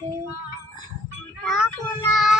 Ako na.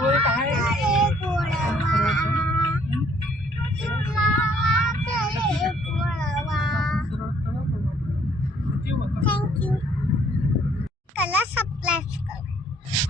Thank you. Color supplies.